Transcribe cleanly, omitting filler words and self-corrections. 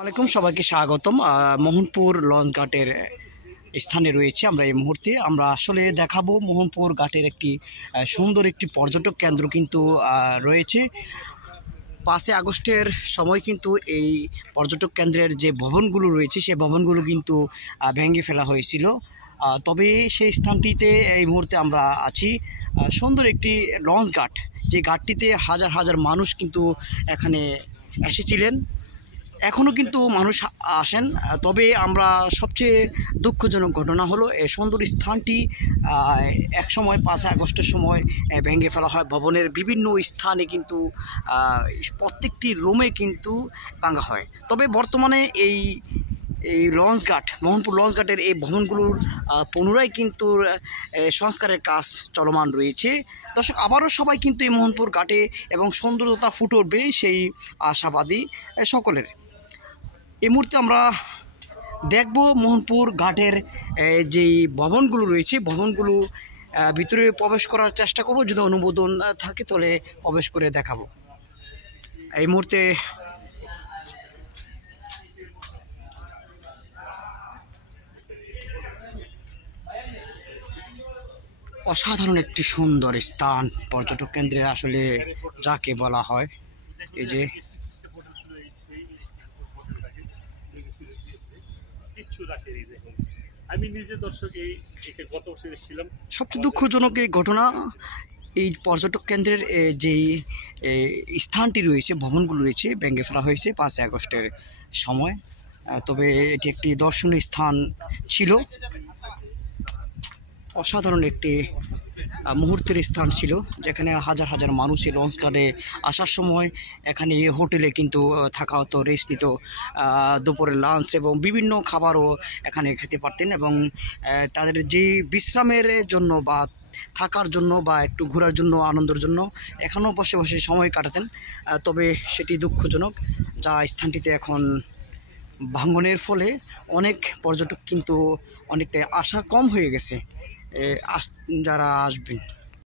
ওয়ালাইকুম সবাইকে স্বাগতম। মোহনপুর লঞ্চ ঘাটের স্থানে রয়েছে আমরা এই মুহূর্তে। আমরা আসলে দেখাবো মোহনপুর ঘাটের একটি সুন্দর একটি পর্যটক কেন্দ্র কিন্তু রয়েছে। 5 আগস্টের সময় কিন্তু এই পর্যটক কেন্দ্রের যে ভবনগুলো রয়েছে সেই ভবনগুলো কিন্তু ভেঙে ফেলা হয়েছিল। তবে সেই স্থানটিতে এই মুহূর্তে আমরা আছি। সুন্দর একটি লঞ্চ ঘাট, যে ঘাটটিতে হাজার হাজার মানুষ কিন্তু এখানে এসেছিলেন, এখনও কিন্তু মানুষ আসেন। তবে আমরা সবচেয়ে দুঃখজনক ঘটনা হলো এই সুন্দর স্থানটি এক সময় 5 আগস্টের সময় ভেঙে ফেলা হয়। ভবনের বিভিন্ন স্থানে কিন্তু প্রত্যেকটি রুমে কিন্তু ভাঙা হয়। তবে বর্তমানে এই লঞ্চ ঘাট, মোহনপুর লঞ্চ ঘাটের এই ভবনগুলোর পুনরায় কিন্তু সংস্কারের কাজ চলমান রয়েছে। দর্শক, আবারও সবাই কিন্তু এই মোহনপুর ঘাটে এবং সৌন্দর্যতা ফুটে উঠবে সেই আশাবাদী সকলের। এই মুহূর্তে আমরা দেখব মোহনপুর ঘাটের যেই ভবনগুলো রয়েছে, ভবনগুলো ভিতরে প্রবেশ করার চেষ্টা করব। যদি অনুমোদন থাকে তাহলে প্রবেশ করে দেখাবো। এই মুহূর্তে অসাধারণ একটি সুন্দর স্থান, পর্যটক কেন্দ্রে আসলে যাকে বলা হয়। এই যে আমি নিজে দর্শক গত বছর এসেছিলাম। সবচেয়ে দুঃখজনক এই ঘটনা, এই পর্যটক কেন্দ্রের যেই স্থানটি রয়েছে, ভবনগুলো রয়েছে, ভেঙে ফেলা হয়েছে 5 আগস্টের সময়। তবে এটি একটি দর্শনীয় স্থান ছিল, অসাধারণ একটি মুহূর্তের স্থান ছিল, যেখানে হাজার হাজার মানুষ এই লঞ্চ ঘাটে আসার সময় এখানে হোটেলে কিন্তু থাকা হতো, রেস্ট নিত, দুপুরের লাঞ্চ এবং বিভিন্ন খাবারও এখানে খেতে পারতেন এবং তাদের যে বিশ্রামের জন্য বা থাকার জন্য বা একটু ঘোরার জন্য, আনন্দের জন্য এখানেও বসে বসে সময় কাটাতেন। তবে সেটি দুঃখজনক, যা স্থানটিতে এখন ভাঙনের ফলে অনেক পর্যটক কিন্তু অনেকটাই আশা কম হয়ে গেছে যারা আসবেন।